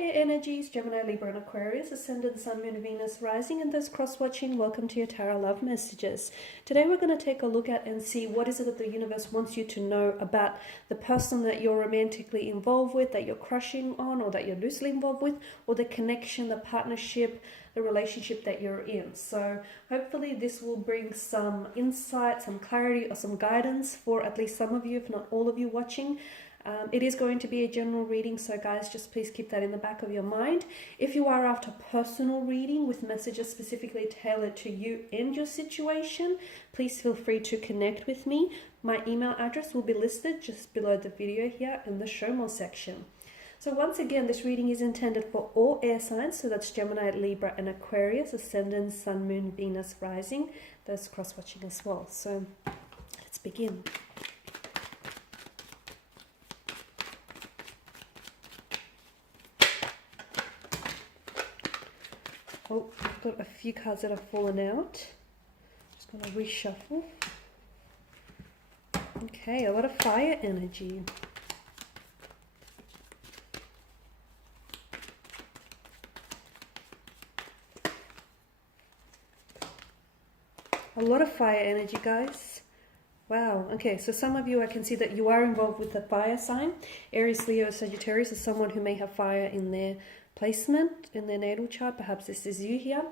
air energies, Gemini, Libra and Aquarius, Ascendant, Sun, Moon, Venus, Rising, and those cross-watching, welcome to your Tarot Love Messages. Today we're going to take a look at and see what is it that the universe wants you to know about the person that you're romantically involved with, that you're crushing on, or that you're loosely involved with, or the connection, the partnership, the relationship that you're in. So hopefully this will bring some insight, some clarity, or some guidance for at least some of you, if not all of you watching. It is going to be a general reading, so guys, just please keep that in the back of your mind. If you are after personal reading with messages specifically tailored to you and your situation, please feel free to connect with me. My email address will be listed just below the video here in the show more section. So once again, this reading is intended for all air signs, so that's Gemini, Libra and Aquarius, Ascendant, Sun, Moon, Venus, Rising, those cross-watching as well. So let's begin. Oh, I've got a few cards that have fallen out. Just going to reshuffle. Okay, a lot of fire energy. A lot of fire energy, guys. Wow. Okay, so some of you, I can see that you are involved with the fire sign. Aries, Leo, Sagittarius is someone who may have fire in their placement, in their natal chart. Perhaps this is you here.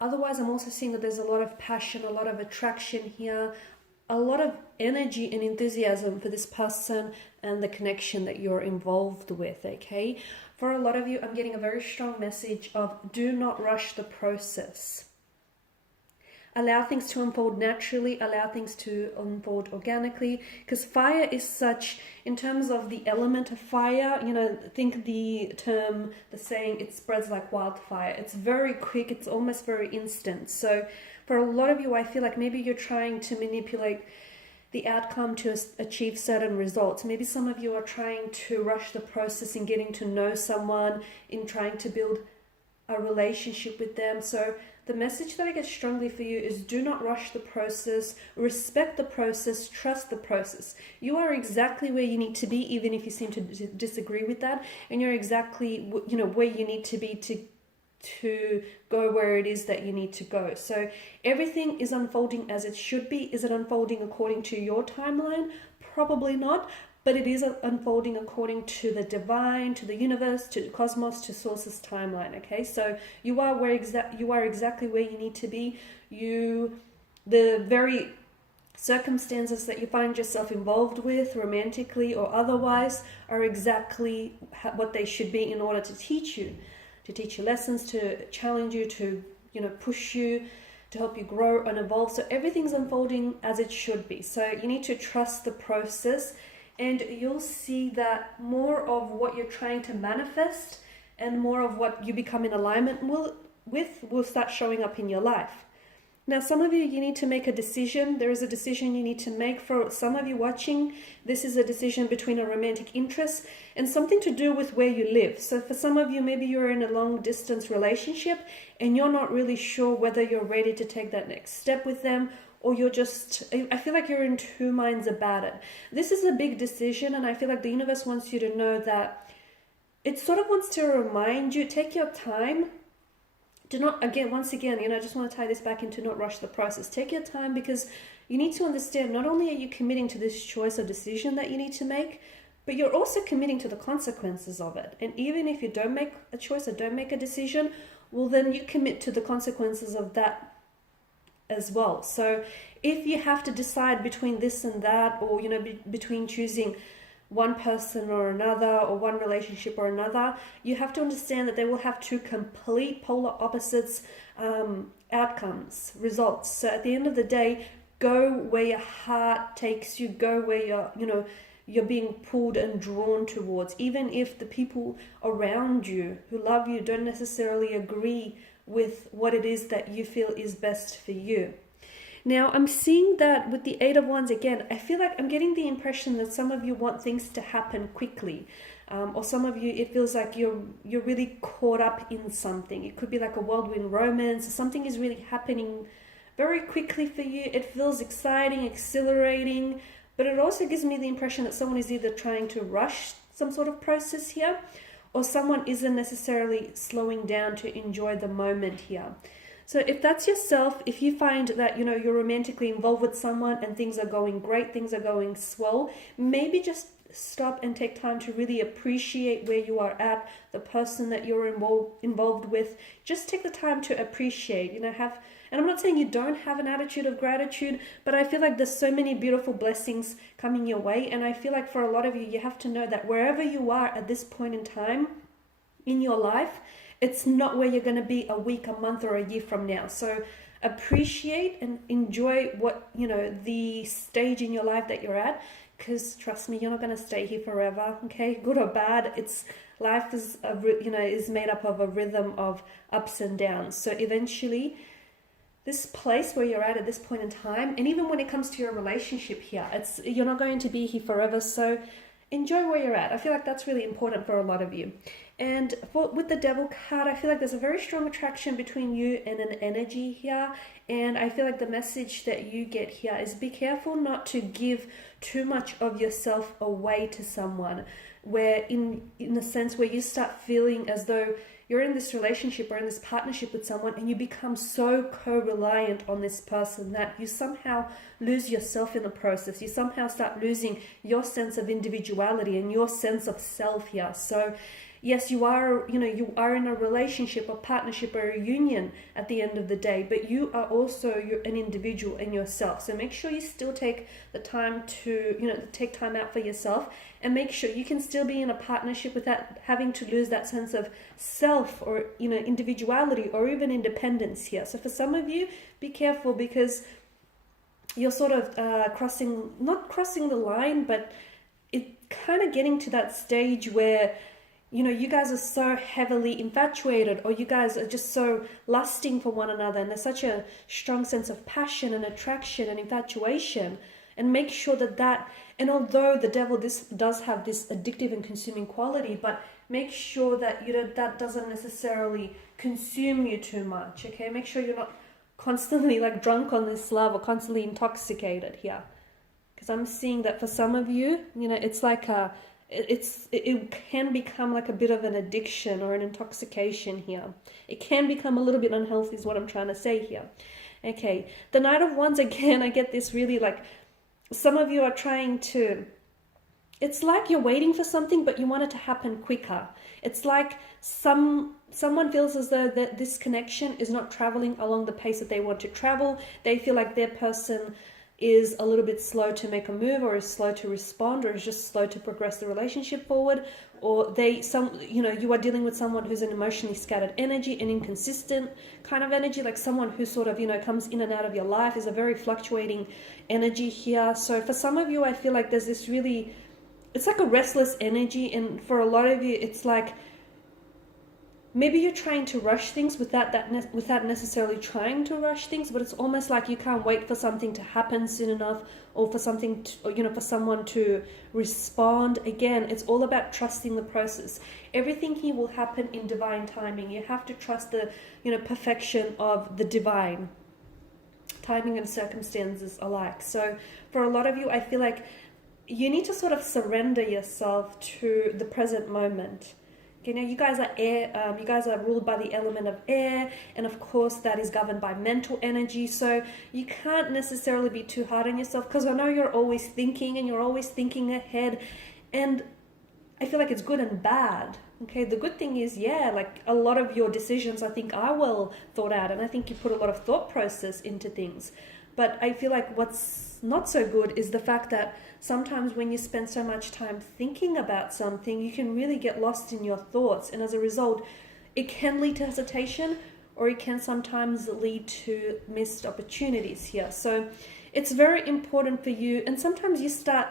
Otherwise, I'm also seeing that there's a lot of passion, a lot of attraction here, a lot of energy and enthusiasm for this person and the connection that you're involved with, okay? For a lot of you, I'm getting a very strong message of do not rush the process. Allow things to unfold naturally, allow things to unfold organically, because fire is such, in terms of the element of fire, you know, think the term, the saying, it spreads like wildfire. It's very quick, it's almost very instant. So for a lot of you, I feel like maybe you're trying to manipulate the outcome to achieve certain results. Maybe some of you are trying to rush the process in getting to know someone, in trying to build a relationship with them. So the message that I get strongly for you is do not rush the process, respect the process, trust the process. You are exactly where you need to be, even if you seem to disagree with that, and you're exactly, you know, where you need to be to go where it is that you need to go. So everything is unfolding as it should be. Is it unfolding according to your timeline? Probably not. But it is unfolding according to the divine, to the universe, to the cosmos, to source's timeline. Okay, so you are exactly where you need to be. The very circumstances that you find yourself involved with, romantically or otherwise, are exactly what they should be in order to teach you lessons, to challenge you, to push you, to help you grow and evolve. So everything's unfolding as it should be. So you need to trust the process. And you'll see that more of what you're trying to manifest and more of what you become in alignment with will start showing up in your life. Now, some of you need to make a decision. There is a decision you need to make. For some of you watching, this is a decision between a romantic interest and something to do with where you live. So for some of you, maybe you're in a long distance relationship and you're not really sure whether you're ready to take that next step with them, or you're just, I feel like you're in two minds about it. This is a big decision, and I feel like the universe wants you to know that it sort of wants to remind you, take your time. Do not, once again, I just want to tie this back into not rush the process. Take your time, because you need to understand, not only are you committing to this choice or decision that you need to make, but you're also committing to the consequences of it. And even if you don't make a choice or don't make a decision, well, then you commit to the consequences of that as well. So if you have to decide between this and that, or between choosing one person or another, or one relationship or another, you have to understand that they will have two complete polar opposites outcomes, results. So at the end of the day, go where your heart takes you, go where you're being pulled and drawn towards, even if the people around you who love you don't necessarily agree with what it is that you feel is best for you. Now, I'm seeing that with the Eight of Wands again, I feel like I'm getting the impression that some of you want things to happen quickly. Or some of you, it feels like you're really caught up in something. It could be like a whirlwind romance. Something is really happening very quickly for you. It feels exciting, exhilarating, but it also gives me the impression that someone is either trying to rush some sort of process here, or someone isn't necessarily slowing down to enjoy the moment here. So if that's yourself, if you find that, you're romantically involved with someone and things are going great, things are going swell, maybe just stop and take time to really appreciate where you are at, the person that you're involved with. Just take the time to appreciate, and I'm not saying you don't have an attitude of gratitude, but I feel like there's so many beautiful blessings coming your way. And I feel like for a lot of you, you have to know that wherever you are at this point in time in your life, it's not where you're going to be a week, a month, or a year from now. So appreciate and enjoy what, the stage in your life that you're at, because trust me, you're not going to stay here forever. Okay, good or bad, life is is made up of a rhythm of ups and downs. So eventually, this place where you're at this point in time, and even when it comes to your relationship here, you're not going to be here forever. So enjoy where you're at. I feel like that's really important for a lot of you. And with the Devil card, I feel like there's a very strong attraction between you and an energy here. And I feel like the message that you get here is be careful not to give too much of yourself away to someone, where in the sense where you start feeling as though you're in this relationship or in this partnership with someone and you become so co-reliant on this person that you somehow lose yourself in the process. You somehow start losing your sense of individuality and your sense of self here. So yes, you are in a relationship, a partnership, or a union at the end of the day, but you are also an individual in yourself. So make sure you still take the time to, take time out for yourself, and make sure you can still be in a partnership without having to lose that sense of self or, individuality or even independence here. So for some of you, be careful, because you're sort of not crossing the line, but it kind of getting to that stage where you guys are so heavily infatuated, or you guys are just so lusting for one another, and there's such a strong sense of passion and attraction and infatuation. And make sure that, and although the Devil does have this addictive and consuming quality, but make sure that that doesn't necessarily consume you too much. Okay, make sure you're not constantly like drunk on this love or constantly intoxicated here, because I'm seeing that for some of you, it's like it can become like a bit of an addiction or an intoxication here. It can become a little bit unhealthy is what I'm trying to say here. Okay, the Knight of Wands, again, I get this really like, some of you are trying to, it's like you're waiting for something, but you want it to happen quicker. It's like someone feels as though that this connection is not traveling along the pace that they want to travel. They feel like their person is a little bit slow to make a move, or is slow to respond, or is just slow to progress the relationship forward, or you are dealing with someone who's an emotionally scattered energy, an inconsistent kind of energy, like someone who sort of comes in and out of your life, is a very fluctuating energy here. So for some of you, I feel like there's this really, it's like a restless energy, and for a lot of you, it's like maybe you're trying to rush things without necessarily trying to rush things, but it's almost like you can't wait for something to happen soon enough, or for something to, for someone to respond. Again, it's all about trusting the process. Everything here will happen in divine timing. You have to trust the, perfection of the divine timing and circumstances alike. So for a lot of you, I feel like you need to sort of surrender yourself to the present moment. You guys are air, you guys are ruled by the element of air, and of course that is governed by mental energy. So you can't necessarily be too hard on yourself, because I know you're always thinking, and you're always thinking ahead, and I feel like it's good and bad. Okay, the good thing is, like a lot of your decisions I think are well thought out, and I think you put a lot of thought process into things. But I feel like what's not so good is the fact that sometimes when you spend so much time thinking about something, you can really get lost in your thoughts. And as a result, it can lead to hesitation, or it can sometimes lead to missed opportunities here. So it's very important for you. And sometimes you start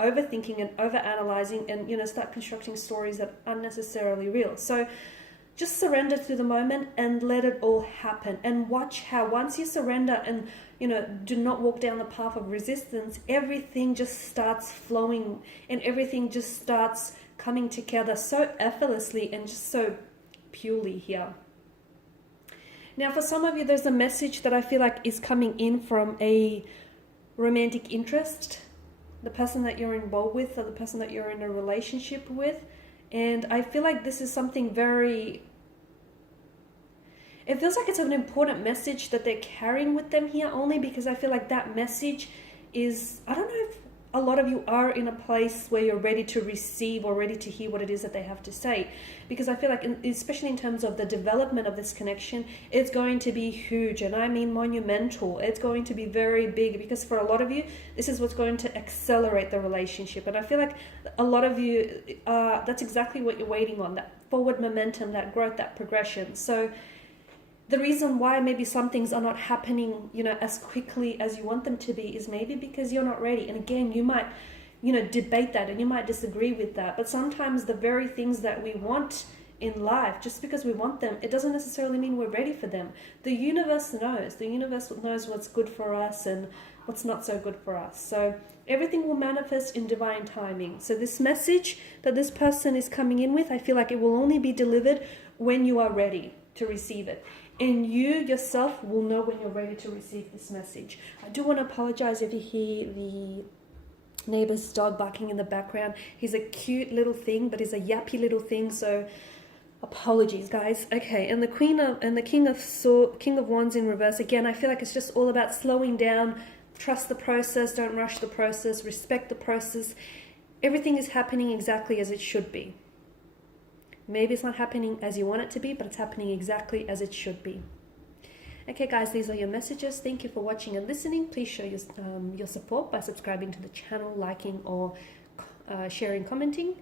overthinking and overanalyzing and, start constructing stories that aren't necessarily real. So just surrender to the moment and let it all happen. And watch how once you surrender and, do not walk down the path of resistance, everything just starts flowing and everything just starts coming together so effortlessly and just so purely here. Now, for some of you, there's a message that I feel like is coming in from a romantic interest, the person that you're involved with, or the person that you're in a relationship with. And I feel like this is something very... It feels like it's an important message that they're carrying with them here, only because I feel like that message is... I don't know if a lot of you are in a place where you're ready to receive or ready to hear what it is that they have to say. Because I feel like, especially in terms of the development of this connection, it's going to be huge. And I mean monumental. It's going to be very big, because for a lot of you, this is what's going to accelerate the relationship. And I feel like a lot of you, that's exactly what you're waiting on. That forward momentum, that growth, that progression. So the reason why maybe some things are not happening, you know, as quickly as you want them to be is maybe because you're not ready. And again, you might, you know, debate that and you might disagree with that. But sometimes the very things that we want in life, just because we want them, it doesn't necessarily mean we're ready for them. The universe knows. The universe knows what's good for us and what's not so good for us. So everything will manifest in divine timing. So this message that this person is coming in with, I feel like it will only be delivered when you are ready to receive it. And you yourself will know when you're ready to receive this message. I do want to apologize if you hear the neighbor's dog barking in the background. He's a cute little thing, but he's a yappy little thing, so apologies, guys. Okay, and the King of Wands in reverse. Again, I feel like it's just all about slowing down. Trust the process. Don't rush the process. Respect the process. Everything is happening exactly as it should be. Maybe it's not happening as you want it to be, but it's happening exactly as it should be. Okay, guys, these are your messages. Thank you for watching and listening. Please show your support by subscribing to the channel, liking, or sharing, commenting.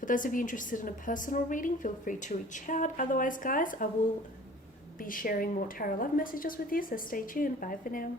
For those of you interested in a personal reading, feel free to reach out. Otherwise, guys, I will be sharing more tarot love messages with you, so stay tuned. Bye for now.